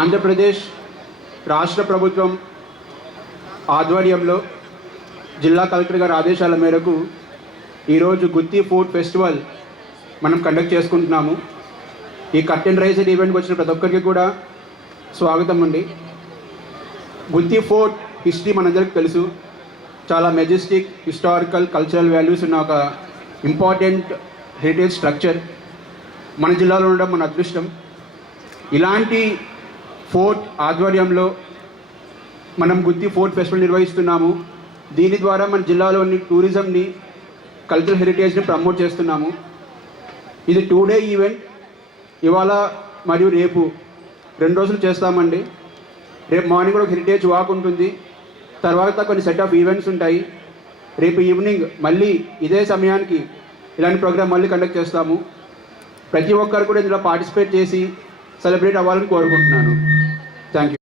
ఆంధ్రప్రదేశ్ రాష్ట్ర ప్రభుత్వం ఆధ్వర్యంలో జిల్లా కలెక్టర్ గారి ఆదేశాల మేరకు ఈరోజు గుత్తి ఫుడ్ ఫెస్టివల్ మనం కండక్ట్ చేసుకుంటున్నాము. ఈ కర్టెన్ రైజర్ ఈవెంట్కి వచ్చిన ప్రతి ఒక్కరికి కూడా స్వాగతం అండి. గుత్తి ఫోర్ట్ హిస్టరీ మనందరికీ తెలుసు. చాలా మెజెస్టిక్ హిస్టారికల్ కల్చరల్ వాల్యూస్ ఉన్న ఒక ఇంపార్టెంట్ హెరిటేజ్ స్ట్రక్చర్ మన జిల్లాలో ఉండడం మన అదృష్టం. ఇలాంటి ఫోర్ట్ ఆధ్వర్యంలో మనం గుత్తి ఫోర్ట్ ఫెస్టివల్ నిర్వహిస్తున్నాము. దీని ద్వారా మన జిల్లాలోని టూరిజంని, కల్చరల్ హెరిటేజ్ని ప్రమోట్ చేస్తున్నాము. ఇది 2 డే ఈవెంట్. ఇవాళ మరియు రేపు 2 రోజులు చేస్తామండి. రేపు మార్నింగ్ కూడా ఒక హెరిటేజ్ వాక్ ఉంటుంది. తర్వాత కొన్ని సెట్ ఆఫ్ ఈవెంట్స్ ఉంటాయి. రేపు ఈవినింగ్ మళ్ళీ ఇదే సమయానికి ఇలాంటి ప్రోగ్రామ్ మళ్ళీ కండక్ట్ చేస్తాము. ప్రతి ఒక్కరు కూడా ఇందులో పార్టిసిపేట్ చేసి సెలబ్రేట్ అవ్వాలని కోరుకుంటున్నాను. Thank you.